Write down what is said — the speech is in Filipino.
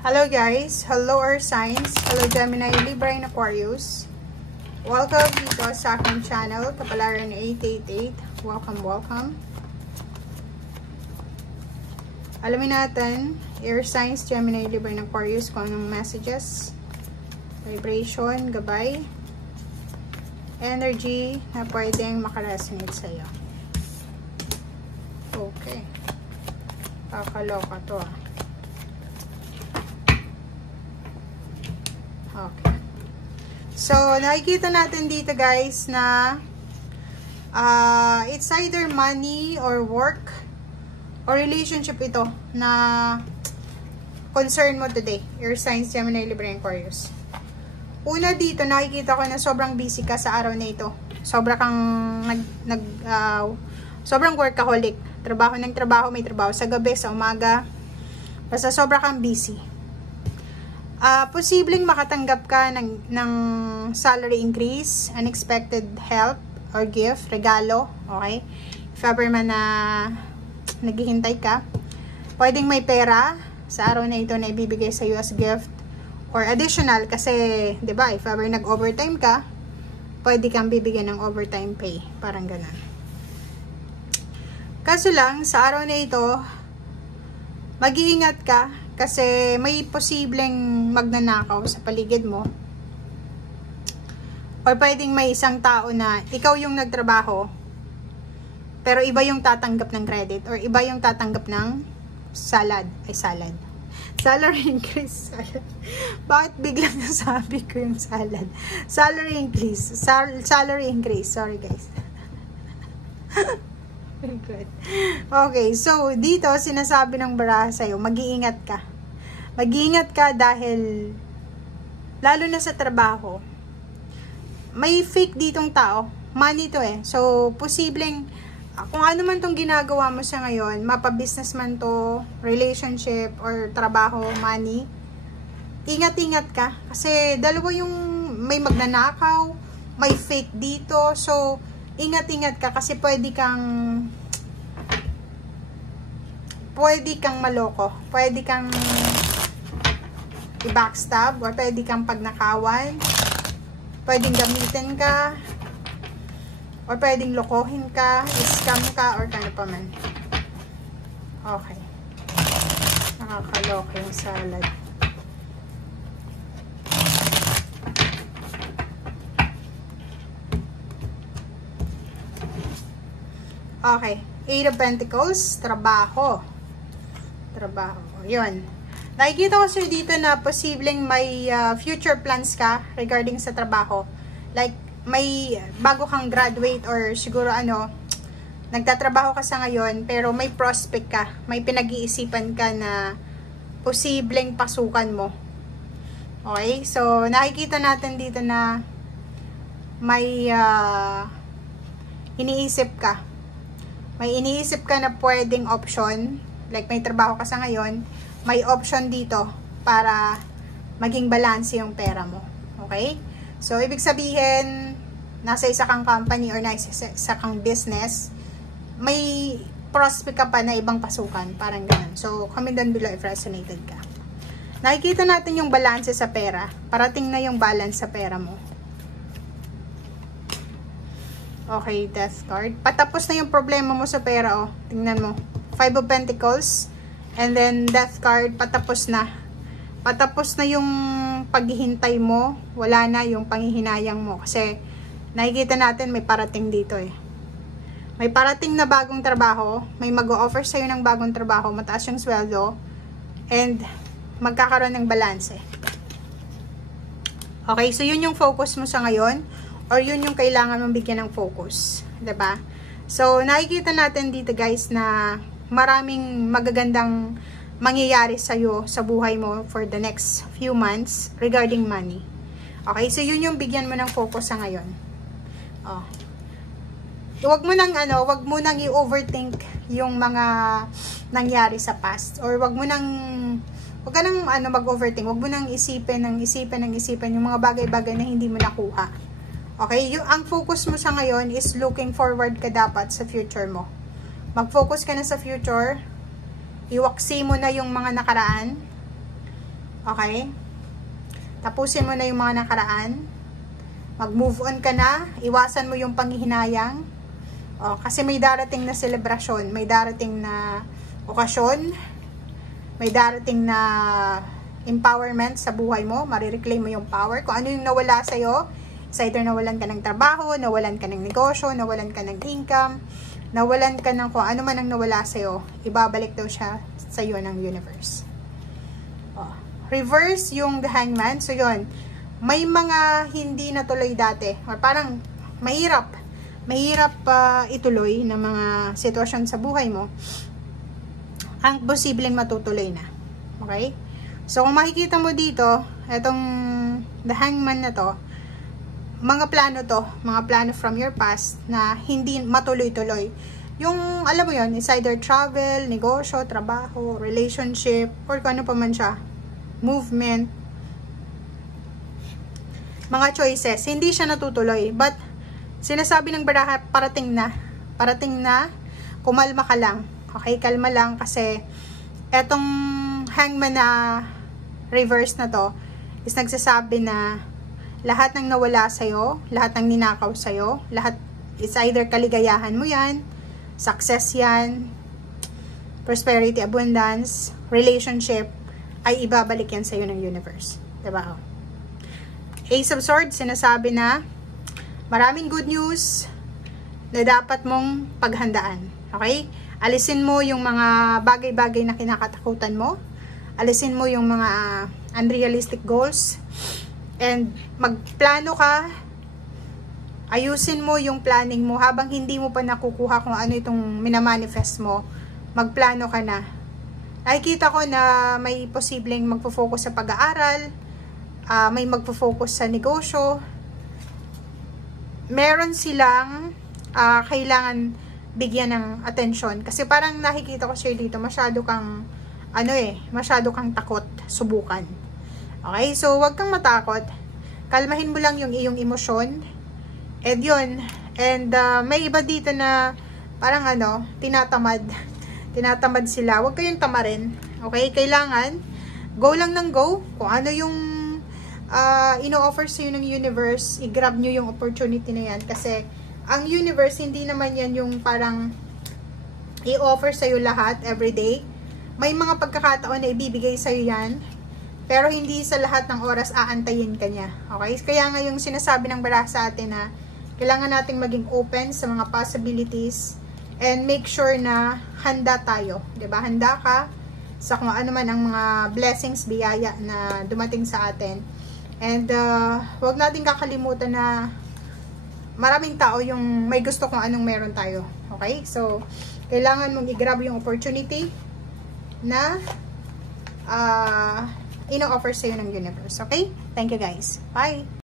Hello guys, hello Earth Signs, hello Gemini, Libra, and Aquarius. Welcome dito sa aking channel, Kapalaran 888. Welcome. Alamin natin, Air Signs, Gemini, Libra, and Aquarius, kung anong messages, vibration, gabay, energy na pwedeng makaresonate sa'yo. Okay. Kakaloka to ah. Okay. So, nakikita natin dito guys na it's either money or work or relationship ito na concern mo today. Your signs, Gemini, Libra, and Aquarius. Una dito, nakikita ko na sobrang busy ka sa araw na ito. Sobrang kang sobrang workaholic. Trabaho ng trabaho, may trabaho sa gabi, sa umaga. Basta sobrang kang busy. Posibleng makatanggap ka ng salary increase, unexpected help or gift, regalo, okay? If ever man na naghihintay ka, pwedeng may pera sa araw na ito na ibibigay sa iyo as gift or additional kasi, 'di ba? If ever nag-overtime ka, pwede kang bibigyan ng overtime pay, parang ganun. Kaso lang sa araw na ito, mag-iingat ka kasi may posibleng magnanakaw sa paligid mo. Or pwedeng may isang tao na ikaw yung nagtrabaho, pero iba yung tatanggap ng credit or iba yung tatanggap ng salary increase. Bakit biglang nasabi ko yung salad? Salary increase. Salary increase. Sorry guys. Good. Okay, so dito sinasabi ng baraha sa'yo, mag-iingat ka. Mag-iingat ka dahil lalo na sa trabaho. May fake ditong tao. Money to eh. So, posibleng kung ano man tong ginagawa mo sa ngayon, mapa-business man to, relationship, or trabaho, money, ingat-ingat ka. Kasi dalawa yung may magnanakaw, may fake dito. So, ingat-ingat ka kasi pwede kang maloko. Pwede kang i-backstab or pwede kang pagnakawan. Pwedeng gamitin ka or pwedeng lokohin ka, scam ka, or kano pa man. Okay. Nakakaloko yung salad. Okay. 8 of Pentacles, trabaho. Yun. Nakikita ko sir dito na posibleng may future plans ka regarding sa trabaho. Like, may bago kang graduate or siguro nagtatrabaho ka sa ngayon pero may prospect ka. May pinag-iisipan ka na posibleng pasukan mo. Okay? So, nakikita natin dito na may iniisip ka. May iniisip ka na pwedeng option, like may trabaho ka sa ngayon, may option dito para maging balance yung pera mo. Okay? So, ibig sabihin, nasa isa kang company or nasa isa kang business, may prospect ka pa na ibang pasukan, parang ganun. So, comment down below if resonated ka. Nakikita natin yung balance sa pera. Parating na yung balance sa pera mo. Okay, Death card. Patapos na yung problema mo sa pera, oh. Tingnan mo. 5 of Pentacles. And then, Death card, patapos na. Patapos na yung paghihintay mo. Wala na yung panghihinayang mo. Kasi, nakikita natin may parating dito eh. May parating na bagong trabaho. May mag-o-offer sa'yo ng bagong trabaho. Mataas yung sweldo. And, magkakaroon ng balance eh. Okay, so yun yung focus mo sa ngayon. Or yun yung kailangan mong bigyan ng focus. 'Di ba? So, nakikita natin dito guys na maraming magagandang mangyayari sa'yo sa buhay mo for the next few months regarding money. Okay? So, yun yung bigyan mo ng focus sa ngayon. Oh. Huwag mo nang i-overthink yung mga nangyari sa past. Or huwag ka nang mag-overthink. Huwag mo nang isipin yung mga bagay-bagay na hindi mo nakuha. Okay, ang focus mo sa ngayon is looking forward ka dapat sa future mo. Mag-focus ka na sa future. Iwaksi mo na yung mga nakaraan. Okay? Tapusin mo na yung mga nakaraan. Mag-move on ka na. Iwasan mo yung panghihinayang. Kasi may darating na selebrasyon. May darating na okasyon. May darating na empowerment sa buhay mo. Marireclaim mo yung power. Kung ano yung nawala sa'yo, it's either nawalan ka ng trabaho, nawalan ka ng negosyo, nawalan ka ng income, nawalan ka ng kung ano man ang nawala sa'yo, ibabalik daw siya sa'yo ng universe. Reverse yung the hangman. So, yun. May mga hindi natuloy dati. Or parang mahirap ituloy na mga sitwasyon sa buhay mo. Ang posibleng matutuloy na. Okay? So, kung makikita mo dito, itong the hangman na to, mga plano from your past na hindi matuloy-tuloy. Yung, alam mo yun, is either travel, negosyo, trabaho, relationship, or kung ano pa man siya, movement, mga choices, hindi siya natutuloy. But, sinasabi ng baraha, parating na, kumalma ka lang. Okay, kalma lang kasi etong hangman na reverse na to is nagsasabi na lahat ng nawala sa'yo, lahat ng ninakaw sa'yo, lahat is either kaligayahan mo yan, success yan, prosperity, abundance, relationship, ay ibabalik yan sa'yo ng universe. Diba? Ace of Swords, sinasabi na maraming good news na dapat mong paghandaan. Okay? Alisin mo yung mga bagay-bagay na kinakatakutan mo. Alisin mo yung mga unrealistic goals. And magplano ka. Ayusin mo yung planning mo habang hindi mo pa nakukuha kung ano itong minamanifest mo. Magplano ka na. Nakikita ko na may posibleng magpo-focus sa pag-aaral. May magpo-focus sa negosyo. Meron silang kailangan bigyan ng atensyon. Kasi parang nakikita ko siya dito, masyado kang takot subukan. Okay? So, wag kang matakot. Kalmahin mo lang yung iyong emosyon. And yun. And may iba dito na parang tinatamad. Tinatamad sila. Wag kayong tamarin. Okay? Kailangan, go lang ng go. Kung ano yung ino-offer sa'yo ng universe, i-grab nyo yung opportunity na yan. Kasi, ang universe, hindi naman yan yung parang i-offer sa'yo lahat everyday. May mga pagkakataon na ibibigay sa'yo yan, pero hindi sa lahat ng oras aantayin ka niya. Okay? Kaya nga yung sinasabi ng baraha sa atin na kailangan nating maging open sa mga possibilities and make sure na handa tayo. Diba? Handa ka sa kung ano man ang mga blessings, biyaya na dumating sa atin. And wag nating kakalimutan na maraming tao yung may gusto kung anong meron tayo. Okay? So, kailangan mong i-grab yung opportunity na ino-offer sa'yo ng universe. Okay? Thank you guys. Bye!